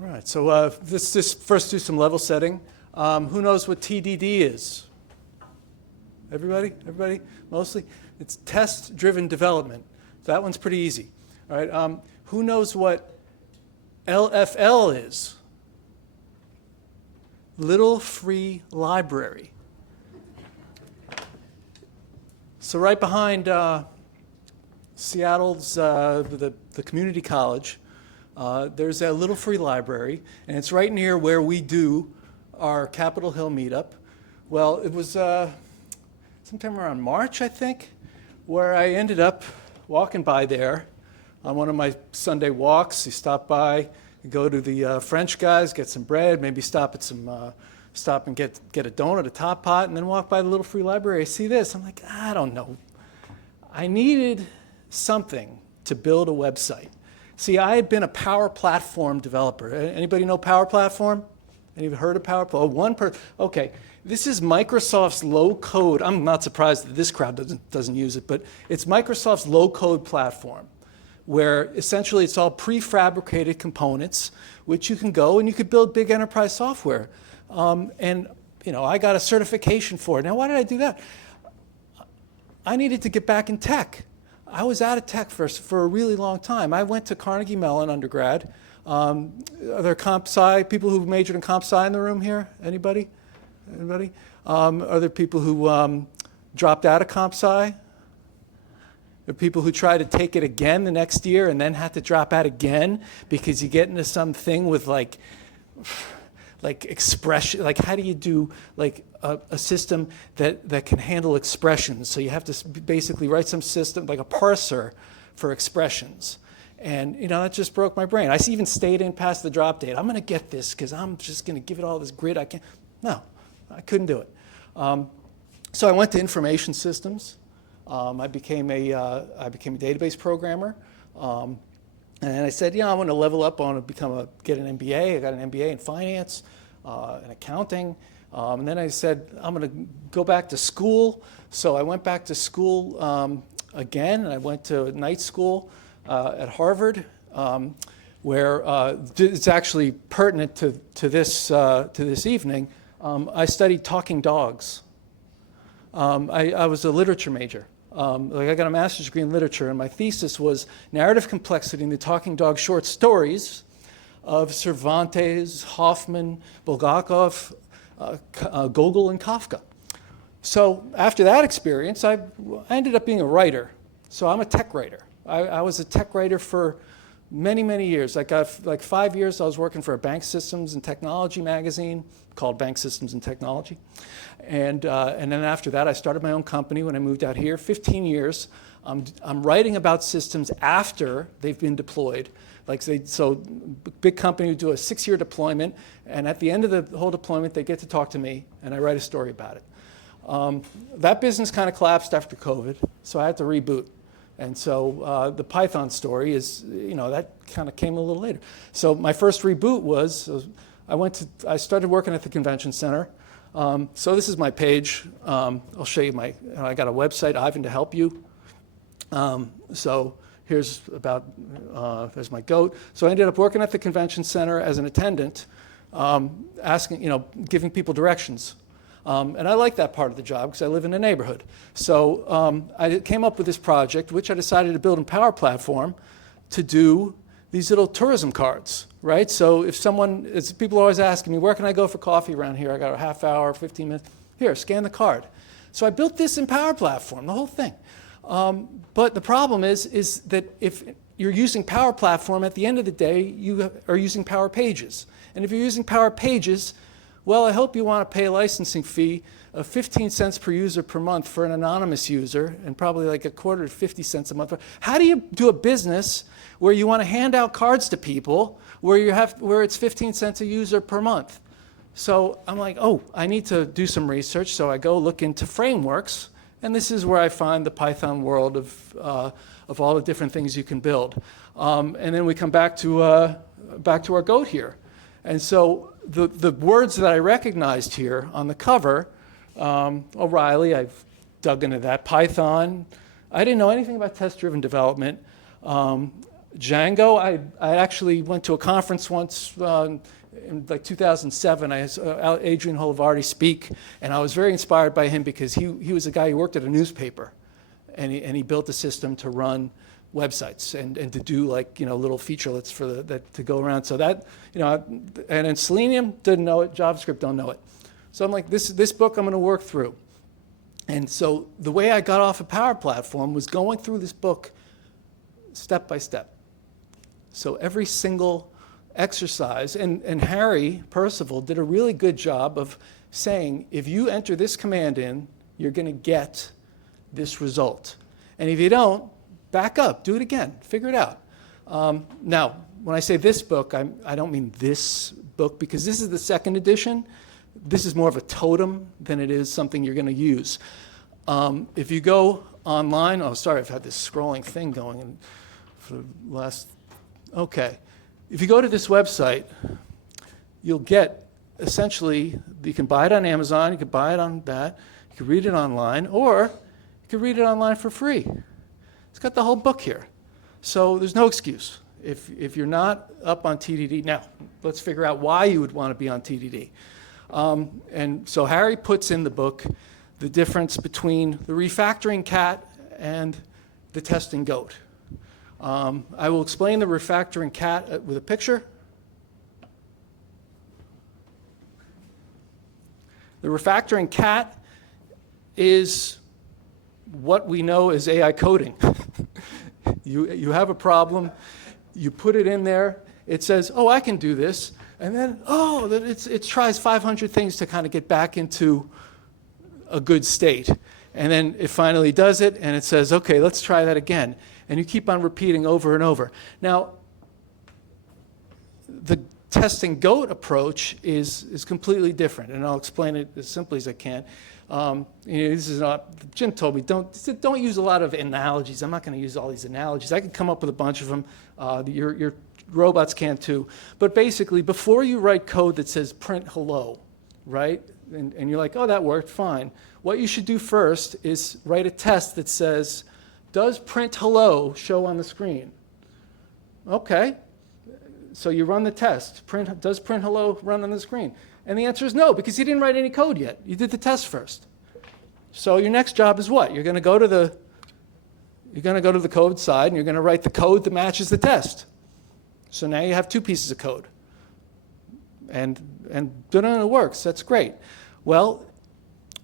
All right, so let's just first do some level setting. Who knows what TDD is? Everybody? Everybody? Mostly? It's test-driven development. That one's pretty easy. All right. Who knows what LFL is? Little Free Library. So right behind Seattle's the community college, there's a Little Free Library, and it's right near where we do our Capitol Hill meetup. Well, it was sometime around March, I think, where I ended up walking by there on one of my Sunday walks. You stop by, you go to the French guys, get some bread, maybe stop and get a donut, a Top Pot, and then walk by the Little Free Library. I see this, I'm like, I don't know. I needed something to build a website. See, I had been a Power Platform developer. Anybody know Power Platform? Anybody heard of Power Platform? Okay. This is Microsoft's low-code. I'm not surprised that this crowd doesn't use it, but it's Microsoft's low-code platform, where essentially it's all prefabricated components, which you can go and you could build big enterprise software. And I got a certification for it. Now, why did I do that? I needed to get back in tech. I was out of tech for a really long time. I went to Carnegie Mellon undergrad. Are there comp sci people who majored in comp sci in the room here? Anybody? Anybody? Are there people who dropped out of comp sci? There are people who try to take it again the next year and then have to drop out again because you get into something with like expression, like how do you do like a system that can handle expressions? So you have to basically write some system, like a parser for expressions. And that just broke my brain. I even stayed in past the drop date. I'm going to get this because I'm just going to give it all this grit I can. No, I couldn't do it. So I went to information systems. I became a database programmer. And I said, I want to level up. I want to get an MBA. I got an MBA in finance and accounting. And then I said, I'm going to go back to school. So I went back to school again. And I went to night school at Harvard, where it's actually pertinent to this evening. I studied talking dogs. I was a literature major. I got a master's degree in literature, and my thesis was narrative complexity in the talking dog short stories of Cervantes, Hoffman, Bulgakov, Gogol, and Kafka. So after that experience, I ended up being a writer. So I'm a tech writer. I was a tech writer for many, many years. Like 5 years, I was working for a bank systems and technology magazine called Bank Systems and Technology. And then after that, I started my own company when I moved out here. 15 years. I'm writing about systems after they've been deployed. So big company would do a 6-year deployment, and at the end of the whole deployment, they get to talk to me, and I write a story about it. That business kind of collapsed after COVID, so I had to reboot. And so the Python story is, that kind of came a little later. So my first reboot was, I started working at the convention center. So this is my page. I'll show you I got a website, Ivan to Help You. So here's there's my goat. So I ended up working at the convention center as an attendant, giving people directions. And I like that part of the job because I live in a neighborhood. So I came up with this project, which I decided to build in Power Platform to do these little tourism cards, right? So if people are always asking me, where can I go for coffee around here? I got a half hour, 15 minutes. Here, scan the card. So I built this in Power Platform, the whole thing. But the problem is that if you're using Power Platform, at the end of the day, you are using Power Pages. And if you're using Power Pages, well, I hope you want to pay a licensing fee of 15 cents per user per month for an anonymous user, and probably like a quarter to 50 cents a month. How do you do a business where you want to hand out cards to people where it's 15 cents a user per month? So I'm like, I need to do some research. So I go look into frameworks, and this is where I find the Python world of all the different things you can build. And then we come back to our goat here. And so the words that I recognized here on the cover, O'Reilly, I've dug into that. Python, I didn't know anything about test-driven development. Django, I actually went to a conference once in like 2007. I saw Adrian Holovardi speak, and I was very inspired by him because he was a guy who worked at a newspaper, and he built a system to run websites and to do like, little featurelets for that to go around. So that, and in Selenium, didn't know it, JavaScript don't know it. So I'm like, this book I'm going to work through. And so the way I got off a Power Platform was going through this book step by step. So every single exercise, and Harry Percival did a really good job of saying, if you enter this command in, you're going to get this result. And if you don't, back up, do it again, figure it out. Now, when I say this book, I don't mean this book, because this is the second edition. This is more of a totem than it is something you're going to use. If you go online, oh, sorry, I've had this scrolling thing going for the last, okay. If you go to this website, you'll get essentially, you can buy it on Amazon, you can buy it on that, you can read it online, or you can read it online for free. It's got the whole book here. So there's no excuse. If you're not up on TDD, now let's figure out why you would want to be on TDD. And so Harry puts in the book the difference between the refactoring cat and the testing goat. I will explain the refactoring cat with a picture. The refactoring cat is what we know as AI coding. You have a problem, you put it in there, it says, oh, I can do this, and then, oh, it tries 500 things to kind of get back into a good state. And then it finally does it, and it says, okay, let's try that again. And you keep on repeating over and over. Now, the testing goat approach is completely different, and I'll explain it as simply as I can. This is not, Jim told me, don't use a lot of analogies. I'm not going to use all these analogies. I could come up with a bunch of them. Your robots can too. But basically, before you write code that says print hello, right? And you're like, oh, that worked, fine. What you should do first is write a test that says, does print hello show on the screen? Okay. So you run the test. Does print hello run on the screen? And the answer is no, because you didn't write any code yet. You did the test first. So your next job is what? You're going to go to the code side, and you're going to write the code that matches the test. So now you have two pieces of code. And it works. That's great. Well,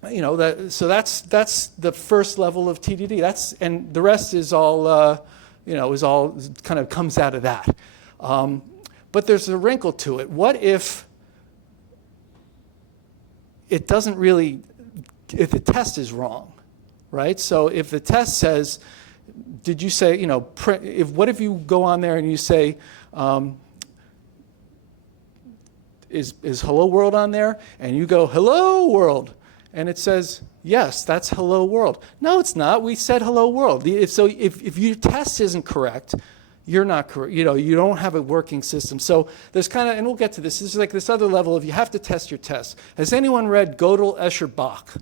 so that's the first level of TDD. And the rest is all is all kind of comes out of that. But there's a wrinkle to it. What if it doesn't really, if the test is wrong, right? So if the test says, did you say, what if you go on there and you say, is hello world on there? And you go, hello world. And it says, yes, that's hello world. No, it's not. We said hello world. So if your test isn't correct, you're not correct. You don't have a working system. So there's kind of, and we'll get to this. This is like this other level of you have to test your tests. Has anyone read Gödel, Escher, Bach?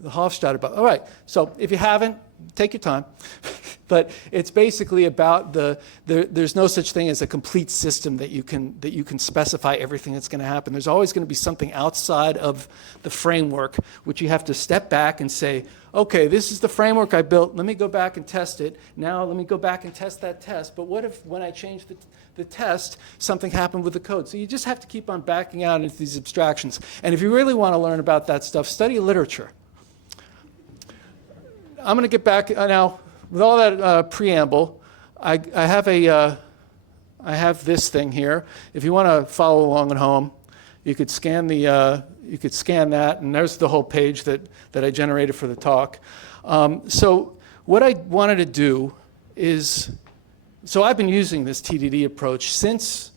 The Hofstadter Bach. All right. So if you haven't, take your time. But it's basically about there's no such thing as a complete system that you can specify everything that's going to happen. There's always going to be something outside of the framework, which you have to step back and say, okay, this is the framework I built. Let me go back and test it. Now let me go back and test that test. But what if when I change the test, something happened with the code? So you just have to keep on backing out into these abstractions. And if you really want to learn about that stuff, study literature. I'm going to get back now. With all that preamble, I have this thing here. If you want to follow along at home, you could scan that, and there's the whole page that I generated for the talk. So what I wanted to do is, so I've been using this TDD approach since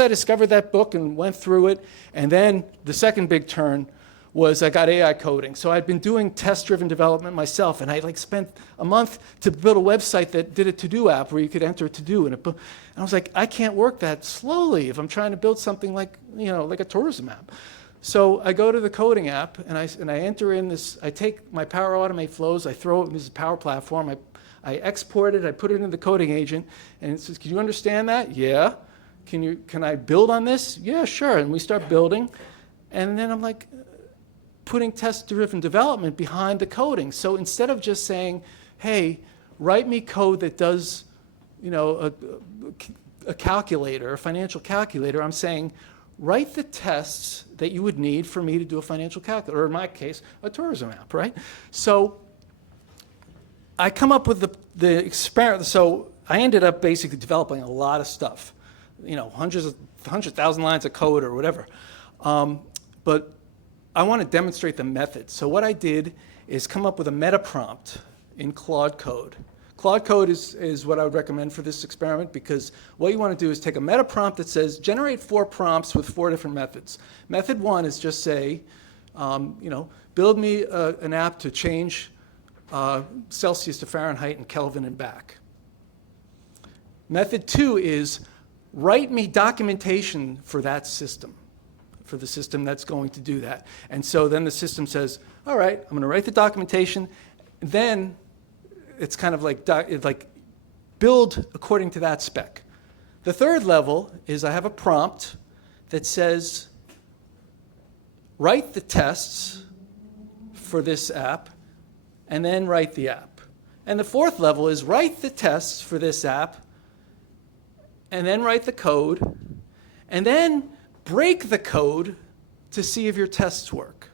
I discovered that book and went through it, and then the second big turn was I got AI coding. So I'd been doing test-driven development myself, and I spent a month to build a website that did a to-do app where you could enter a to-do. And I was like, I can't work that slowly if I'm trying to build something like a tourism app. So I go to the coding app, and I enter in this. I take my Power Automate flows, I throw it in this Power Platform, I export it, I put it in the coding agent, and it says, can you understand that? Yeah. Can I build on this? Yeah, sure. And we start building. And then I'm like putting test-driven development behind the coding. So instead of just saying, hey, write me code that does, a calculator, a financial calculator, I'm saying, write the tests that you would need for me to do a financial calculator, or in my case, a tourism app, right? So I come up with the experiment. So I ended up basically developing a lot of stuff, 100,000 lines of code or whatever. But I want to demonstrate the method. So what I did is come up with a meta prompt in Claude Code. Claude Code is what I would recommend for this experiment, because what you want to do is take a meta prompt that says, generate 4 prompts with 4 different methods. Method 1 is just say, build me an app to change Celsius to Fahrenheit and Kelvin and back. Method 2 is write me documentation for that system, for the system that's going to do that. And so then the system says, all right, I'm going to write the documentation. Then it's kind of like build according to that spec. The third level is I have a prompt that says, write the tests for this app, and then write the app. And the fourth level is write the tests for this app, and then write the code, and then break the code to see if your tests work,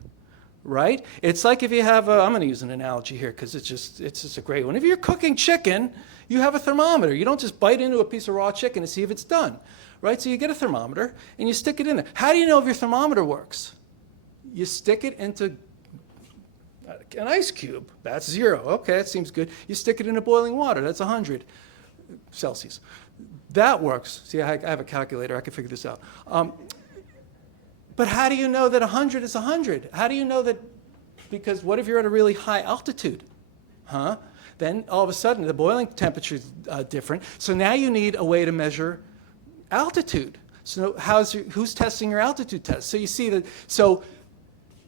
right? It's like if you have I'm going to use an analogy here because it's just a great one. If you're cooking chicken, you have a thermometer. You don't just bite into a piece of raw chicken to see if it's done, right? So you get a thermometer and you stick it in there. How do you know if your thermometer works? You stick it into an ice cube. That's 0. Okay, that seems good. You stick it into boiling water. That's 100 Celsius. That works. See, I have a calculator. I can figure this out. But how do you know that 100 is 100? How do you know that? Because what if you're at a really high altitude? Then all of a sudden the boiling temperature is different. So now you need a way to measure altitude. So who's testing your altitude test? So you see that. So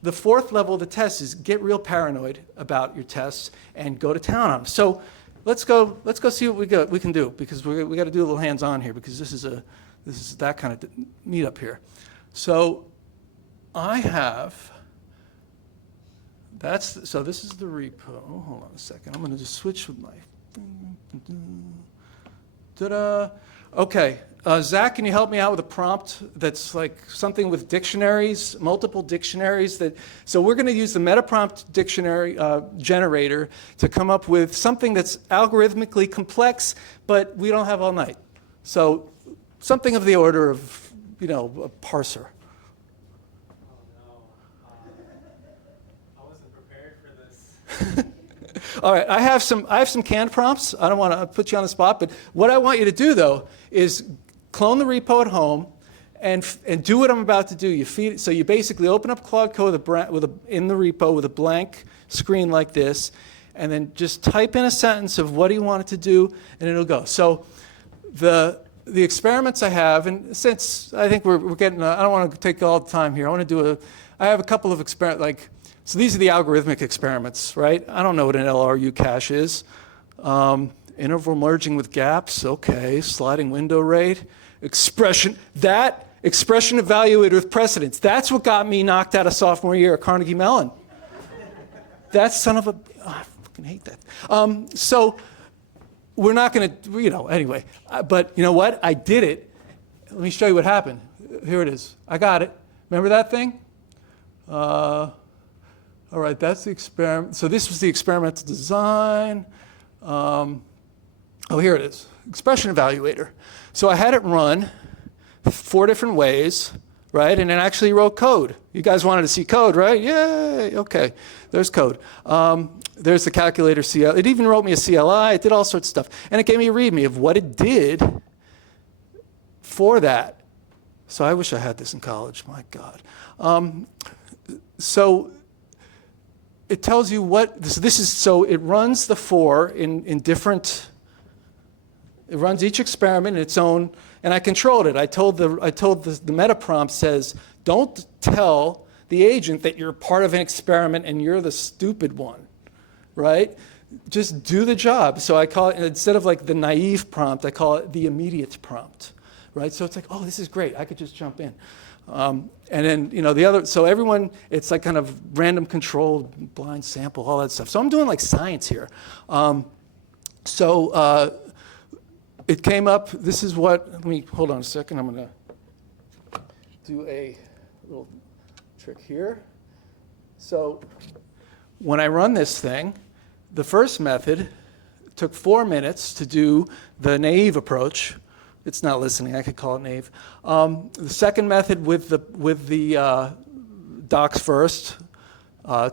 the fourth level of the test is get real paranoid about your tests and go to town on them. So let's go see what we can do, because we got to do a little hands-on here, because this is that kind of meetup here. So I have so this is the repo. Hold on a second. I'm going to just switch with my ta-da. Okay, Zach, can you help me out with a prompt that's like something with dictionaries, multiple dictionaries? So we're going to use the meta prompt dictionary generator to come up with something that's algorithmically complex, but we don't have all night. So something of the order of, a parser. All right, I have some canned prompts. I don't want to put you on the spot, but what I want you to do, though, is clone the repo at home and do what I'm about to do. You feed it, so you basically open up Claude Code in the repo with a blank screen like this, and then just type in a sentence of what you want it to do, and it'll go. So the experiments I have, and since I think we're getting, I don't want to take all the time here. I have a couple of experiments, so these are the algorithmic experiments, right? I don't know what an LRU cache is. Interval merging with gaps, okay. Sliding window rate. Expression evaluated with precedence. That's what got me knocked out of sophomore year at Carnegie Mellon. That son of a, I fucking hate that. So we're not going to, anyway. But you know what? I did it. Let me show you what happened. Here it is. I got it. Remember that thing? All right, that's the experiment. So this was the experimental design. Here it is, expression evaluator. So I had it run 4 different ways, right? And it actually wrote code. You guys wanted to see code, right? Yay, okay, there's code. There's the calculator CL. It even wrote me a CLI. It did all sorts of stuff. And it gave me a readme of what it did for that. So I wish I had this in college, my God. So it tells you what, so it runs the 4 in different, it runs each experiment in its own, and I controlled it. I told the meta prompt says, don't tell the agent that you're part of an experiment and you're the stupid one, right? just do the job. So I call it, instead of like the naive prompt, I call it the immediate prompt, right? So it's like, oh, this is great. I could just jump in. And then, the other, so everyone, it's like kind of random controlled, blind sample, all that stuff. So I'm doing like science here. It came up, this is what, let me, hold on a second. I'm going to do a little trick here. So when I run this thing, the first method took 4 minutes to do the naive approach. It's not listening. I could call it naive. The second method with the docs first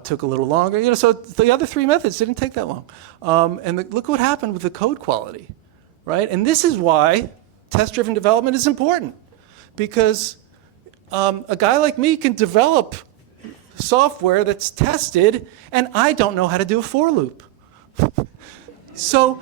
took a little longer. So the other 3 methods didn't take that long. And look what happened with the code quality, right? And this is why test-driven development is important, because a guy like me can develop software that's tested, and I don't know how to do a for loop. So.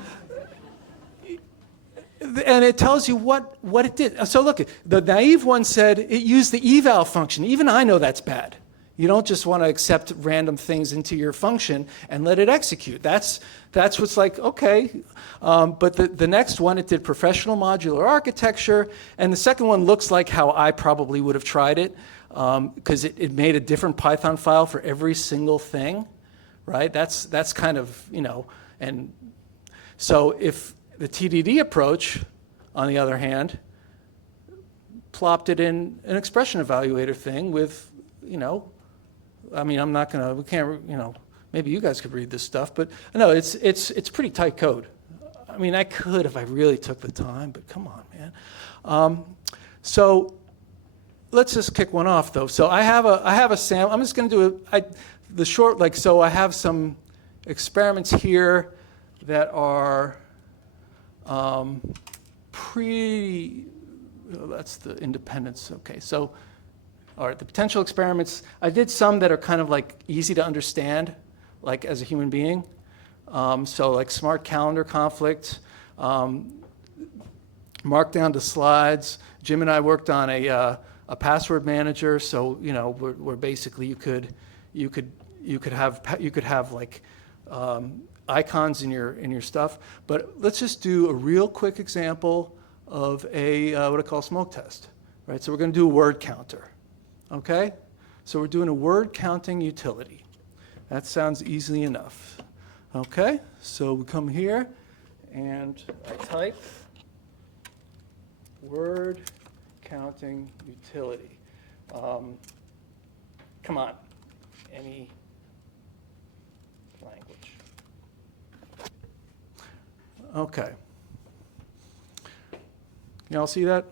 And it tells you what it did. So look, the naive one said it used the eval function. Even I know that's bad. You don't just want to accept random things into your function and let it execute. That's what's like, okay. But the next one, it did professional modular architecture. And the second one looks like how I probably would have tried it, because it made a different Python file for every single thing, right? That's kind of, and so if the TDD approach, on the other hand, plopped it in an expression evaluator thing with, I'm not gonna, we can't, maybe you guys could read this stuff, but no, it's pretty tight code. I mean, I could if I really took the time, but come on, man. So let's just kick one off though. So I have a sample. I'm just gonna do the short, so I have some experiments here that are that's the independence. Okay, so, all right, the potential experiments, I did some that are kind of like easy to understand, like as a human being. So like smart calendar conflict, markdown to slides. Jim and I worked on a password manager. So, where basically you could have like, icons in your stuff. But let's just do a real quick example of what I call smoke test, right? So we're going to do a word counter, okay? So we're doing a word counting utility. That sounds easy enough, okay? So we come here and I type word counting utility. Come on, any language. Okay. Y'all see that?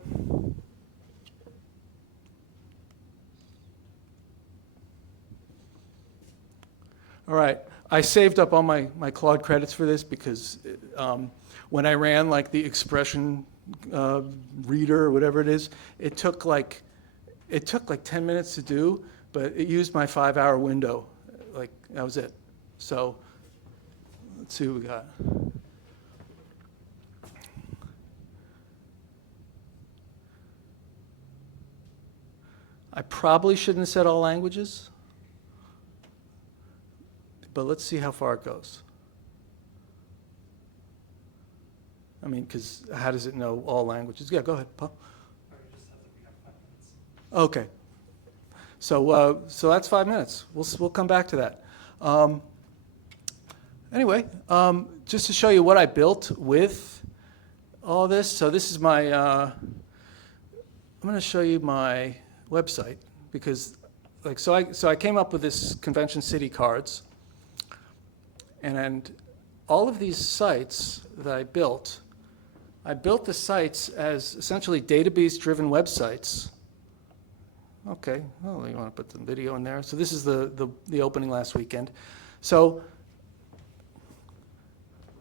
All right. I saved up all my Claude credits for this because when I ran like the expression reader or whatever it is, it took like 10 minutes to do, but it used my 5-hour window. Like that was it. So let's see what we got. I probably shouldn't have said all languages, but let's see how far it goes. I mean, because how does it know all languages? Yeah, go ahead, Paul. Okay. So that's 5 minutes. We'll come back to that. Anyway, just to show you what I built with all this. So this is my. I'm going to show you my website because, so I came up with this Convention City cards, and all of these sites that I built the sites as essentially database-driven websites. Okay, well, you want to put the video in there. So this is the opening last weekend. So,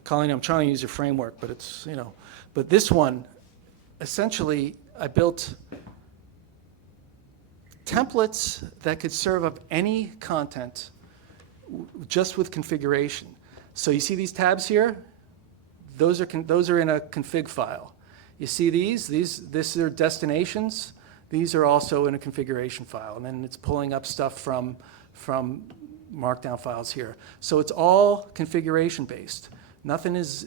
Colleen, I'm trying to use your framework, but it's, but this one, essentially, I built templates that could serve up any content just with configuration. So you see these tabs here? Those are in a config file. You see these are destinations. These are also in a configuration file, and then it's pulling up stuff from markdown files here. So it's all configuration based. Nothing is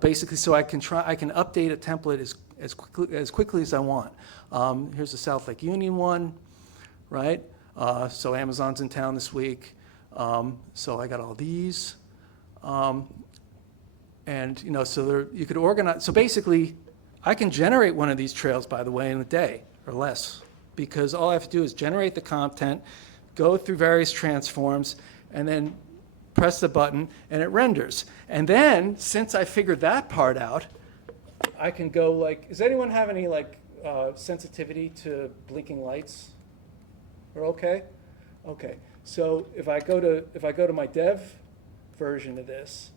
basically, so I can update a template as quickly as I want. Here's the South Lake Union one, right? So Amazon's in town this week. So I got all these. And so you could organize, so basically I can generate one of these trails, by the way, in a day or less, because all I have to do is generate the content, go through various transforms, and then press the button and it renders. And then, since I figured that part out, I can go like, does anyone have any sensitivity to blinking lights? We're okay? Okay. So if I go to my dev version of this,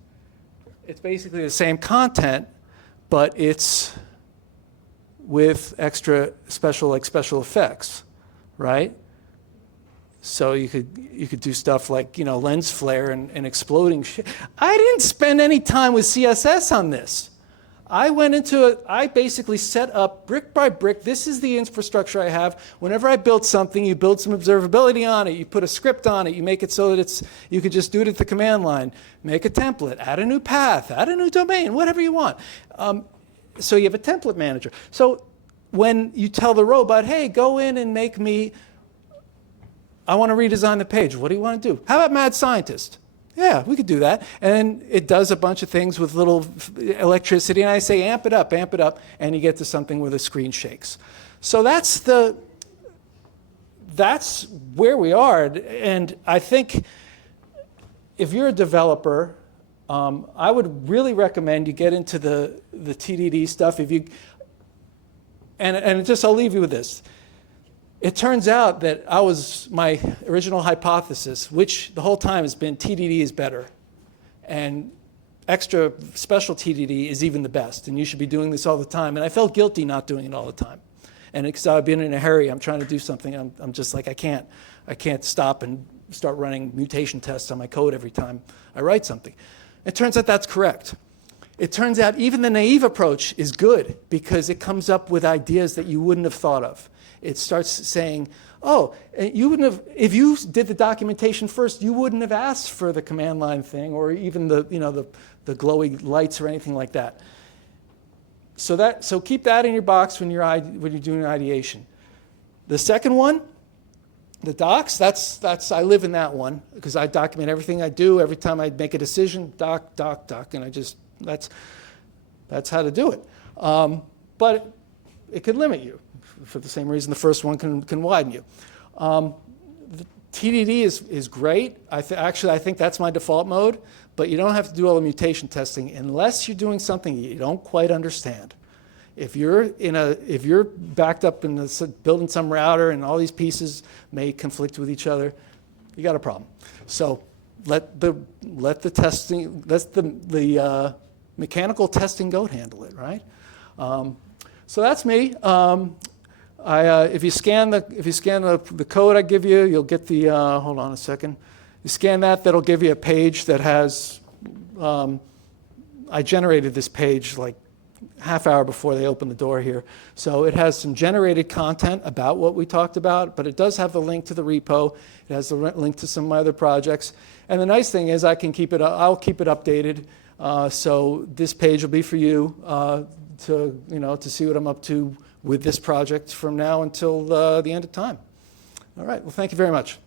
it's basically the same content, but it's with extra special effects, right? So you could do stuff like lens flare and exploding shit. I didn't spend any time with CSS on this. I went into it, I basically set up brick by brick. This is the infrastructure I have. Whenever I build something, you build some observability on it, you put a script on it, you make it so that you could just do it at the command line, make a template, add a new path, add a new domain, whatever you want. So you have a template manager. So when you tell the robot, hey, go in and make me, I want to redesign the page. What do you want to do? How about Mad Scientist? Yeah, we could do that. And it does a bunch of things with little electricity. And I say, amp it up, and you get to something where the screen shakes. So that's where we are. And I think if you're a developer, I would really recommend you get into the TDD stuff. And just I'll leave you with this. It turns out that my original hypothesis, which the whole time has been TDD is better, and extra special TDD is even the best, and you should be doing this all the time. And I felt guilty not doing it all the time. And because I've been in a hurry, I'm trying to do something, I'm just like, I can't stop and start running mutation tests on my code every time I write something. It turns out that's correct. It turns out even the naive approach is good because it comes up with ideas that you wouldn't have thought of. It starts saying, oh, you wouldn't have, if you did the documentation first, you wouldn't have asked for the command line thing or even the glowy lights or anything like that. So keep that in your box when you're doing your ideation. The second one, the docs, that's I live in that one because I document everything I do. Every time I make a decision, doc, and that's how to do it. But it could limit you for the same reason the first one can widen you. The TDD is great. I think that's my default mode, but you don't have to do all the mutation testing unless you're doing something you don't quite understand. If you're backed up in building some router and all these pieces may conflict with each other, you got a problem. So let the mechanical testing goat handle it, right? So that's me. If you scan the code I give you, you'll get the hold on a second. You scan that'll give you a page that has. I generated this page like half hour before they opened the door here. So it has some generated content about what we talked about, but it does have the link to the repo. It has the link to some of my other projects. And the nice thing is I'll keep it updated. So this page will be for you to see what I'm up to with this project from now until the end of time. All right, well, thank you very much.